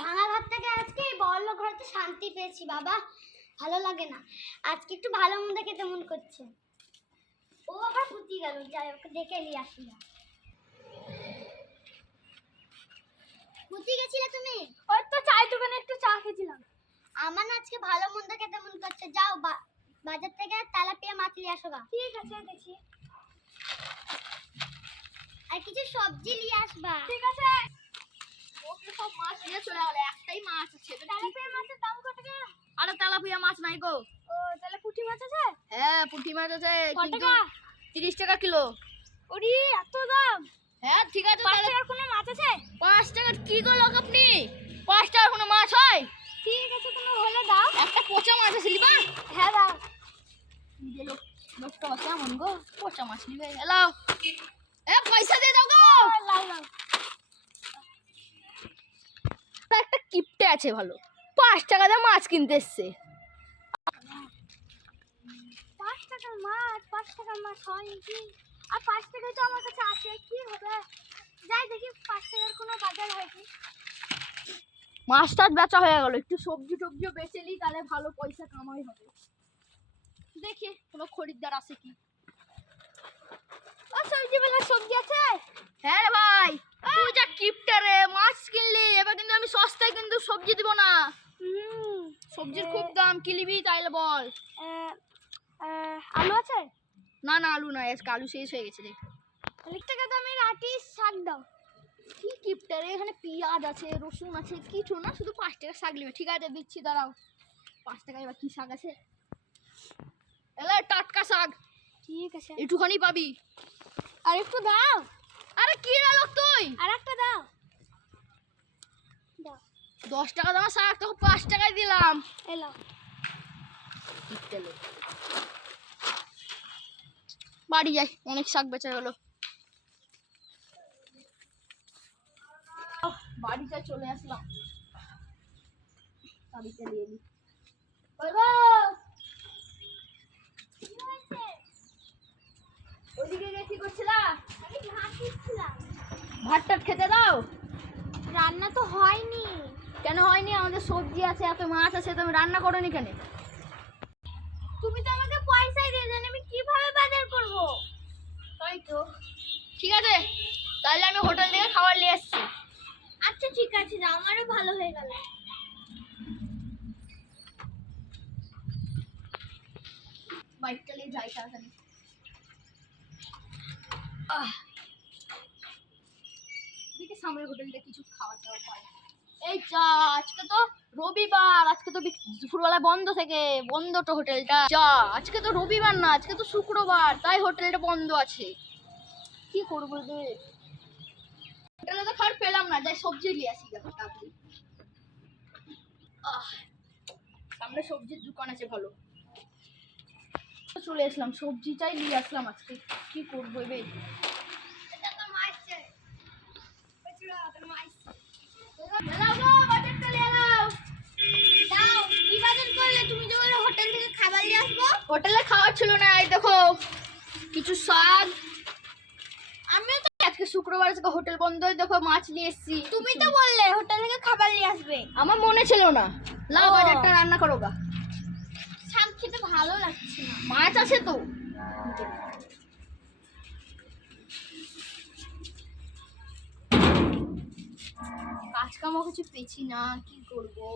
ভাঙা ঘর থেকে আজকে এই বড় ঘরতে শান্তি পেয়েছি বাবা, ভালো লাগে না। আজকে একটু ভালো মন্দ খেতে মন করছে। ও আবার পুঁতি গেল, যাই ওকে দেখে নিয়ে আসি না। পুঁতি গেছিলে তুমি? ওই তো চায়ের দোকানে একটু চা খেয়েছিলাম। আমার না আজকে ভালো মন্দ খেতে মন করছে, যাও বাজার থেকে তেলাপিয়া মাছ নিয়ে আসো গা। ঠিক আছে দেখি। আর কিছু সবজি নিয়ে আসবা। ঠিক আছে। ওকে সব মাছ নিয়ে চলে গেল, একটাই মাছ আছে। তেলাপিয়া মাছের দাম কত টাকা? আরে তেলাপিয়া মাছ নাই গো। ও তাহলে পুঁটি মাছ আছে? হ্যাঁ পুঁটি মাছ আছে, কত কিন্তু টাকা? 30 টাকা কিলো। ওরে এত দাম! হ্যাঁ ঠিক আছে 5 তাহলে। টাকার কোনো মাছ আছে? 5 টাকা কি গো লোক আপনি? 5 টাকার কোনো মাছ হয়? ঠিক আছে, কোনো হলে দাও। একটা পচা মাছ আছে নিবা? হ্যাঁ দাও। লোকটা কেমন গো, পচা মাছ নিবে? হ্যালো এ পয়সা দিয়ে দাও গো। লাও লাও। একটা কিপটে আছে ভালো, 5 টাকা দিয়ে মাছ কিনতে এসছে। 5 টাকার মাছ, 5 টাকার মাছ হয় নাকি? আর 5 টাকায় তো আমার কাছে আছে, কি হবে? যাই দেখি 5 টাকার কোনো বাজার হয় কি। মাছ টাছ বেচা হয়ে গেল, একটু সবজি টবজিও বেচে নিই, তাহলে ভালো পয়সা কামাই হবে। দেখি কোনো খরিদ্দার আছে কি। ও সবজি বেলা সবজি আছে? হ্যাঁ রে ভাই, তুই যা কিপটে রে, মাছ কিনলি, এবার কিন্তু আমি সস্তায় কিন্তু সবজি দিব না। সবজির খুব দাম, কি নিবি তাইলে বল। আলু আছে? না না আলু নাই, আজকে আলু শেষ হয়ে গেছে রে। 1 টাকা দামের আটি শাক দাও। কি কিপটে রে, এখানে পেঁয়াজ আছে, রসুন আছে, কিছু না, শুধু 5 টাকা শাক নিবে। ঠিক আছে দিচ্ছি, দাঁড়াও। 5 টাকায় এবার কি শাক আছে? এলে টাটকা শাক, ঠিক আছে। একটুখানি পাবি। আর একটু দাও। আরে কি রে লোক তুই? আর একটা দাও। দাও। 10 টাকা দাম শাক, তোকে 5 টাকায় দিলাম। এলো। কিপটে লোক। বাড়ি যাই, অনেক শাক বেচা গেল। বাড়িতে চলে আসলাম, বাড়িতে নিয়ে নি। ওইদিকে গিয়ে কি করছিলা? আমি ভাত দিচ্ছিলাম। ভাত টাত খেতে দাও। রান্না তো হয়নি। কেন হয়নি? আমাদের সবজি আছে, এত মাছ আছে, তুমি রান্না করোনি কেন? তুমি তো আমাকে পয়সাই দিয়ে দেন, আমি কিভাবে বাজার করব? তাই তো। ঠিক আছে তাহলে আমি হোটেল থেকে খাবার নিয়ে আসছি। আচ্ছা ঠিক আছে, যাও, আমারও ভালো হয়ে গেল। বাইকটা নিয়ে যাই তাড়াতাড়ি। দেখি সামনের হোটেলটা কিছু খাওয়া দাওয়া পাই। এই চা, আজকে তো রবিবার, আজকে তো দুপুরবেলা বন্ধ থেকে, বন্ধ তো হোটেলটা। চা, আজকে তো রবিবার না, আজকে তো শুক্রবার, তাই হোটেলটা বন্ধ আছে। কি করবো রে, হোটেলে তো খাবার পেলাম না, যাই সবজি নিয়ে আসি তাড়াতাড়ি। সামনে সবজির দোকান আছে ভালো, চলে আসলাম, সবজি চাই নিয়ে আসলাম। আজকে কি করবো এবে? হোটেল থেকে খাবার নিয়ে আসবো। হোটেলে খাওয়া ছিল না, এই দেখো কিছু শাক। আমিও তো, আজকে শুক্রবার, আজকে হোটেল বন্ধ, দেখো মাছ নিয়ে এসেছি। তুমি তো বললে হোটেল থেকে খাবার নিয়ে আসবে। আমার মনে ছিল না। লাও ও। বাজারটা রান্না করো গা। শাক খেতে ভালো লাগছে না। মাছ আছে তো। কাজ কামও কিছু পেয়েছি না, কি করবো।